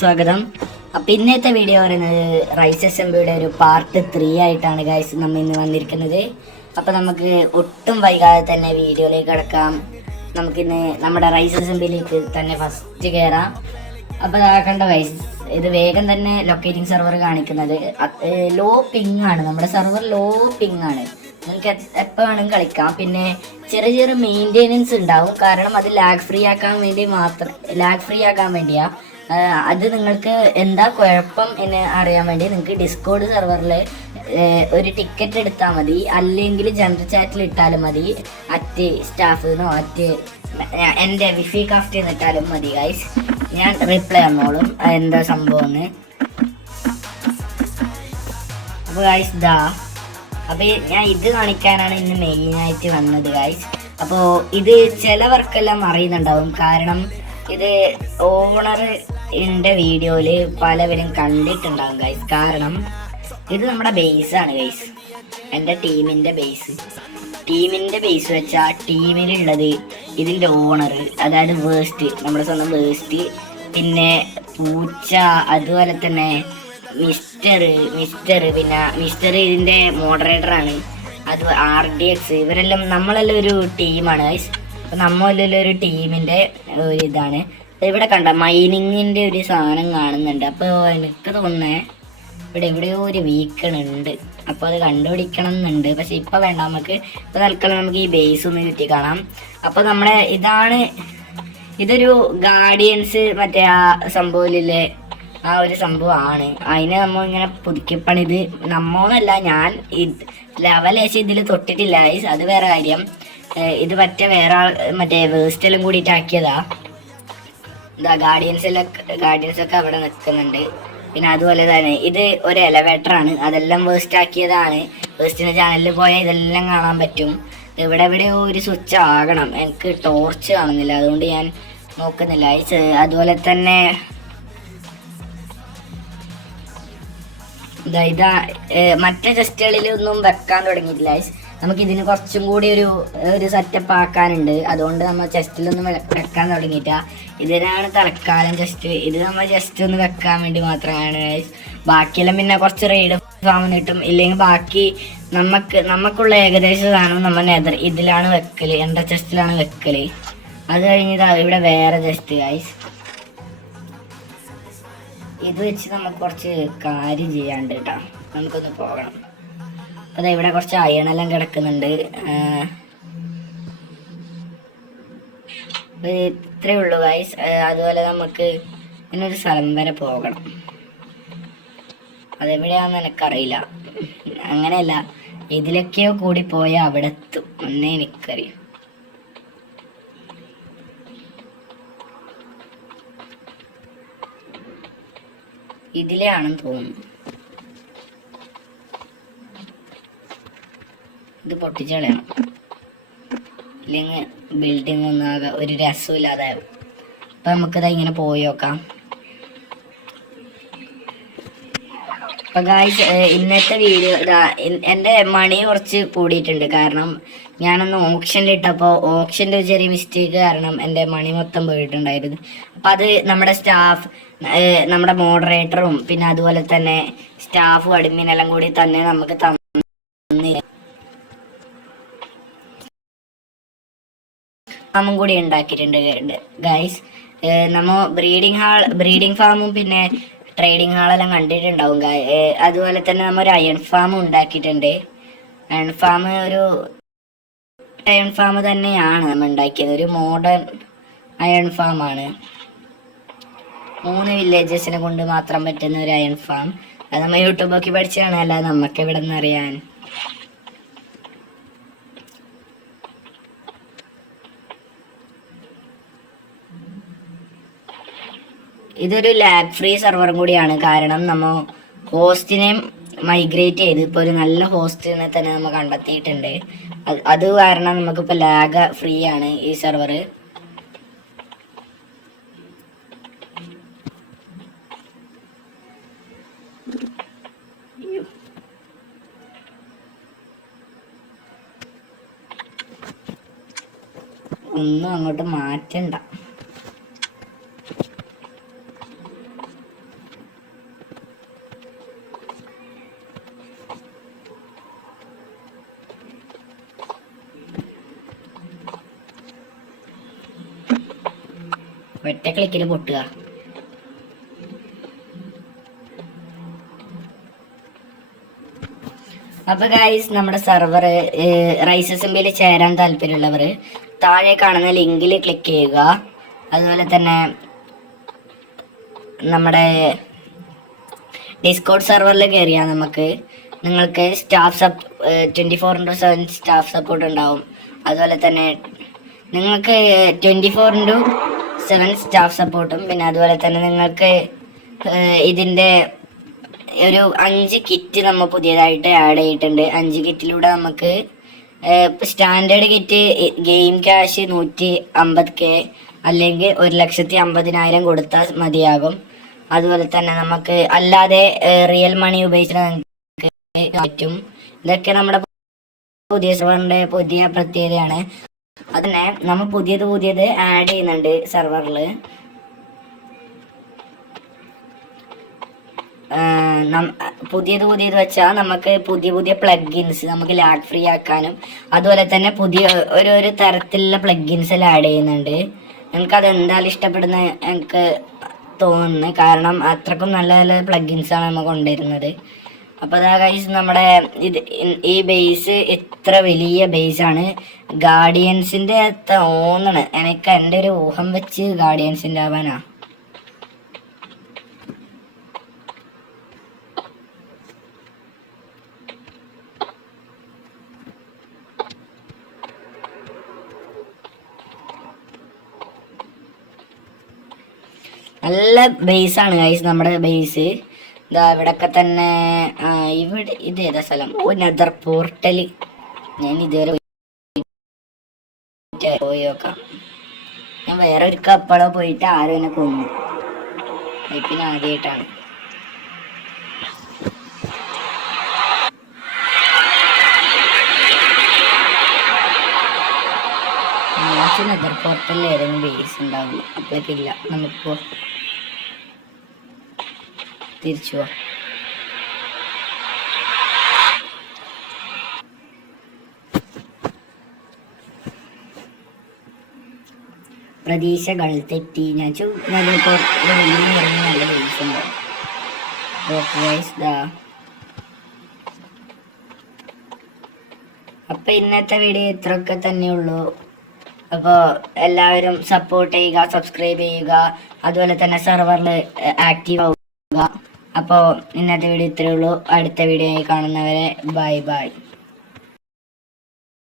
സ്വാഗതം. അപ്പം ഇന്നത്തെ വീഡിയോ പറയുന്നത് റൈസ് അസംബ്ലിയുടെ ഒരു പാർട്ട് 3 ആയിട്ടാണ് ഗൈസ് നമ്മൾ ഇന്ന് വന്നിരിക്കുന്നത്. അപ്പം നമുക്ക് ഒട്ടും വൈകാതെ തന്നെ വീഡിയോയിലേക്ക് കടക്കാം. നമുക്കിന്ന് നമ്മുടെ റൈസ് അസംബ്ലിയിലേക്ക് തന്നെ ഫസ്റ്റ് കയറാം. അപ്പോൾ കണ്ട ഗൈസ്, ഇത് വേഗം തന്നെ ലൊക്കേറ്റിംഗ് സെർവർ കാണിക്കുന്നത് ലോ പിങ് ആണ്. നമ്മുടെ സെർവർ ലോ പിങ് ആണ്. നിങ്ങൾക്ക് എപ്പോൾ വേണമെങ്കിലും കളിക്കാം. പിന്നെ ചെറിയ ചെറിയ മെയിൻ്റെനൻസ് ഉണ്ടാവും, കാരണം അത് ലാഗ് ഫ്രീ ആക്കാൻ വേണ്ടിയാ. അത് നിങ്ങൾക്ക് എന്താ കുഴപ്പം എന്ന് അറിയാൻ വേണ്ടി നിങ്ങൾക്ക് ഡിസ്കോഡ് സെർവറിൽ ഒരു ടിക്കറ്റ് എടുത്താൽ മതി, അല്ലെങ്കിൽ ജനറൽ ചാറ്റിൽ ഇട്ടാലും മതി. സ്റ്റാഫിനോ എൻ്റെ വിഫി കാഫ്റ്റ് ഇട്ടാലും മതി ഗൈസ്. ഞാൻ റിപ്ലൈ തന്നോളും എന്താ സംഭവം. അപ്പോൾ ഗൈസ് അപ്പോൾ ഞാൻ ഇത് കാണിക്കാനാണ് ഇന്ന് മെയിനായിട്ട് വന്നത് ഗൈസ്. അപ്പോൾ ഇത് ചിലവർക്കെല്ലാം അറിയുന്നുണ്ടാവും, കാരണം ഇത് ഓണറിൻ്റെ വീഡിയോയിൽ പലവരും കണ്ടിട്ടുണ്ടാകും ഗൈസ്. കാരണം ഇത് നമ്മുടെ ബേസാണ് ഗൈസ്, എൻ്റെ ടീമിൻ്റെ ബേസ് വെച്ചാൽ ടീമിലുള്ളത് ഇതിൻ്റെ ഓണർ, അതായത് വേസ്റ്റ്, നമ്മുടെ സ്വന്തം വേസ്റ്റ്, പിന്നെ പൂച്ച, അതുപോലെ തന്നെ മിസ്റ്റർ പിന്നെ മിസ്റ്റർ ഇതിൻ്റെ മോഡറേറ്ററാണ്. അത് RDX, ഇവരെല്ലാം നമ്മളെല്ലാം ഒരു ടീമാണ് ഗൈസ്. അപ്പം നമ്മളെല്ലാം ഒരു ടീമിൻ്റെ ഒരു ഇതാണ്. ഇവിടെ കണ്ട മൈനിങ്ങിൻ്റെ ഒരു സാധനം കാണുന്നുണ്ട്. അപ്പോൾ എനിക്ക് തോന്നുന്നേ എവിടെയോ ഒരു വീക്കണുണ്ട്. അപ്പോൾ അത് കണ്ടുപിടിക്കണം എന്നുണ്ട്, പക്ഷെ ഇപ്പോൾ വേണ്ട. ഇപ്പോൾ തൽക്കാലം നമുക്ക് ഈ ബേസ് ഒന്ന് ചുറ്റി കാണാം. അപ്പോൾ നമ്മുടെ ഇതൊരു ഗാർഡിയൻസ് മറ്റേ ആ സംഭവത്തിലെ ആ ഒരു സംഭവമാണ്. അതിനെ നമ്മൾ ഇങ്ങനെ പുതുക്കിപ്പണിത് നമ്മോന്നല്ല, ഞാൻ ലെവലേശം ഇതിൽ തൊട്ടിട്ടില്ല ഗൈസ്, അത് വേറെ കാര്യം. ഇത് മറ്റേ വേസ്റ്റെല്ലാം കൂടിയിട്ട് ആക്കിയതാ. ഗാർഡിയൻസൊക്കെ അവിടെ നിൽക്കുന്നുണ്ട്. പിന്നെ അതുപോലെ തന്നെ ഇത് ഒരു എലവേറ്ററാണ്, അതെല്ലാം വേസ്റ്റ് ആക്കിയതാണ്. വേസ്റ്റിൻ്റെ ചാനലിൽ പോയാൽ ഇതെല്ലാം കാണാൻ പറ്റും. എവിടെയോ ഒരു സ്വിച്ച് ആകണം, എനിക്ക് ടോർച്ച് കാണുന്നില്ല, അതുകൊണ്ട് ഞാൻ നോക്കുന്നില്ല. അതുപോലെ തന്നെ മറ്റേ ചെസ്റ്റുകളിലൊന്നും വെക്കാൻ തുടങ്ങിയിട്ടില്ല. നമുക്കിതിന് കുറച്ചും കൂടി ഒരു സെറ്റപ്പ് ആക്കാനുണ്ട്, അതുകൊണ്ട് നമ്മൾ ചെസ്റ്റിലൊന്നും വെക്കാൻ തുടങ്ങിയിട്ട. ഇതിനാണ് തൽക്കാലം ഇത് നമ്മൾ ജസ്റ്റ് ഒന്ന് വെക്കാൻ വേണ്ടി മാത്രമാണ്. ബാക്കിയെല്ലാം പിന്നെ കുറച്ച് റെയ്ഡ് ഫാം കിട്ടും, ഇല്ലെങ്കിൽ ബാക്കി നമുക്കുള്ള ഏകദേശ സാധനം നമ്മൾ ഇതിലാണ് വെക്കല്, എന്റെ ചെസ്റ്റിലാണ് വെക്കല്. അത് കഴിഞ്ഞിട്ട് ഇവിടെ വേറെ ചെസ്റ്റ് ഗൈസ്, ഇത് വെച്ച് നമുക്ക് കുറച്ച് കാര്യം ചെയ്യാണ്ട് കേട്ടോ. നമുക്കൊന്ന് പോകണം. അതെ, ഇവിടെ കുറച്ച് അയണെല്ലാം കിടക്കുന്നുണ്ട്. ഇത്രേ ഉള്ളൂ ഗൈസ്. അതുപോലെ നമുക്ക് ഇന്നൊരു സ്ഥലം വരെ പോകണം. അതെവിടെയാണെന്ന് എനിക്കറിയില്ല. അങ്ങനെയല്ല, ഇതിലൊക്കെയോ കൂടി പോയാൽ അവിടെ എത്തും എന്നേ എനിക്കറിയാം. ഇതിലെയാണെന്ന് തോന്നുന്നു. ഇത് പൊട്ടിച്ചളയണം, ഇല്ലെങ്കിൽ ബിൽഡിംഗ് ഒന്നാകെ ഒരു രസമില്ലാതാവും. അപ്പം നമുക്കിത് ഇങ്ങനെ പോയി നോക്കാം. അപ്പം ഗായ്സ്, ഇന്നത്തെ വീഡിയോ എൻ്റെ മണി കുറച്ച് കൂടിയിട്ടുണ്ട്, കാരണം ഞാനൊന്ന് ഓപ്ഷനിലിട്ടപ്പോൾ ഓപ്ഷൻ്റെ ചെറിയ മിസ്റ്റേക്ക് കാരണം എൻ്റെ മണി മൊത്തം പോയിട്ടുണ്ടായിരുന്നു. അപ്പം അത് നമ്മുടെ നമ്മുടെ മോഡറേറ്ററും പിന്നെ അതുപോലെ തന്നെ സ്റ്റാഫും അഡ്മിനെല്ലാം കൂടി തന്നെ നമുക്ക് കൂടി ഉണ്ടാക്കിയിട്ടുണ്ട് ഗൈസ്. നമ്മ ബ്രീഡിംഗ് ഫാമും പിന്നെ ട്രേഡിംഗ് ഹാളെല്ലാം കണ്ടിട്ടുണ്ടാവും. അതുപോലെ തന്നെ നമ്മ ഒരു അയൺ ഫാമും ഉണ്ടാക്കിയിട്ടുണ്ട്. അയൺ ഫാം തന്നെയാണ് നമ്മൾ ഉണ്ടാക്കിയത്, ഒരു മോഡേൺ അയൺ ഫാമാണ്. 3 വില്ലേജസിനെ കൊണ്ട് മാത്രം പറ്റുന്ന ഒരു അയൺ ഫാം. അത് നമ്മൾ യൂട്യൂബ് നോക്കി പഠിച്ചതാണ്, അല്ലാതെ നമുക്ക് എവിടെ നിന്ന് അറിയാൻ. ഇതൊരു ലാഗ് ഫ്രീ സെർവറും കൂടിയാണ്, കാരണം നമ്മൾ ഹോസ്റ്റിനെ മൈഗ്രേറ്റ് ചെയ്ത് ഇപ്പോൾ ഒരു നല്ല ഹോസ്റ്റിനെ തന്നെ നമ്മൾ കണ്ടെത്തിയിട്ടുണ്ട്. അത് കാരണം നമുക്കിപ്പോൾ ലാഗ് ഫ്രീ ആണ് ഈ സെർവർ. ഒന്നും അങ്ങോട്ട് മാറ്റണ്ട. ഒറ്റ ക്ലിക്കിൽ പൊട്ടുക. അപ്പൊ ഗൈസ് നമ്മുടെ സെർവർ റൈസ് അസംബ്ലിയിൽ ചേരാൻ താല്പര്യമുള്ളവർ താഴെ കാണുന്ന ലിങ്കിൽ ക്ലിക്ക് ചെയ്യുക. അതുപോലെ തന്നെ നമ്മുടെ ഡിസ്കോഡ് സെർവറിൽ കയറിയാൽ നിങ്ങൾക്ക് സ്റ്റാഫ് 24/7 സ്റ്റാഫ് സപ്പോർട്ട് ഉണ്ടാവും. അതുപോലെ തന്നെ നിങ്ങൾക്ക് 24/7 സ്റ്റാഫ് സപ്പോർട്ടും, പിന്നെ അതുപോലെ തന്നെ നിങ്ങൾക്ക് ഇതിൻ്റെ ഒരു 5 കിറ്റ് നമ്മൾ പുതിയതായിട്ട് ആഡ് ചെയ്തിട്ടുണ്ട്. 5 കിറ്റിലൂടെ നമുക്ക് standard kit game cash 150K അല്ലെങ്കിൽ 1,50,000 കൊടുത്താൽ മതിയാകും. അതുപോലെ തന്നെ നമുക്ക് അല്ലാതെ റിയൽ മണി ഉപയോഗിച്ചിട്ട് നമുക്ക് പറ്റും. ഇതൊക്കെ നമ്മുടെ പുതിയ സെർവറിൻ്റെ പുതിയ പ്രത്യേകതയാണ്. അതിനെ നമ്മൾ പുതിയത് ആഡ് ചെയ്യുന്നുണ്ട് സെർവറിൽ. പുതിയത് വെച്ചാൽ നമുക്ക് പുതിയ പ്ലഗിൻസ് നമുക്ക് ലാഗ് ഫ്രീ ആക്കാനും, അതുപോലെ തന്നെ പുതിയ ഓരോരോ തരത്തിലുള്ള പ്ലഗിൻസ് എല്ലാം ആഡ് ചെയ്യുന്നുണ്ട്. എനിക്കത് എന്തായാലും ഇഷ്ടപ്പെടുന്ന എനിക്ക് തോന്നുന്നു. കാരണം അത്രക്കും നല്ല നല്ല പ്ലഗിൻസാണ് നമ്മൾ കൊണ്ടുവരുന്നത്. അപ്പോൾ അതാ ഗൈസ് നമ്മുടെ ഈ ബേസ് എത്ര വലിയ ബേസാണ്. ഗാർഡിയൻസിൻ്റെ തോന്നണ് എനിക്ക് എൻ്റെ ഒരു ഊഹം വെച്ച് ഗാർഡിയൻസിൻ്റെ ആവാനാ. നല്ല ബേസാണ് ഗൈസ് നമ്മുടെ ബേസ്. ഇതാ ഇവിടെയൊക്കെ തന്നെ ഇവിടെ ഇത് ഏതാ സ്ഥലം? Nether portal. ഞാൻ ഇതുവരെ പോയി നോക്കാം. ഞാൻ വേറെ ഒരു കപ്പളോ പോയിട്ട് ആരും എന്നെ കൊന്നു. പിന്നെ ആദ്യമായിട്ടാണ്. നെതർ പോർട്ടലിൽ ഏതെങ്കിലും ബേസ് ഉണ്ടാവില്ല. അപ്പോഴേക്കില്ല. നമുക്ക് തിരിച്ചു പോവാം. പ്രതീക്ഷകൾ തെറ്റി. ഞാൻ നെതർ പോർട്ടലിൽ നല്ല ബേസ് ഉണ്ട്. അപ്പൊ ഇന്നത്തെ വീഡിയോ ഇത്രയൊക്കെ തന്നെയുള്ളൂ. അപ്പോൾ എല്ലാവരും സപ്പോർട്ട് ചെയ്യുക, സബ്സ്ക്രൈബ് ചെയ്യുക, അതുപോലെ തന്നെ സെർവറിൽ ആക്റ്റീവ് ആവുക. അപ്പോൾ ഇന്നത്തെ വീഡിയോ ഇത്രയേ ഉള്ളൂ. അടുത്ത വീഡിയോ ആയി കാണുന്നവരെ ബൈ.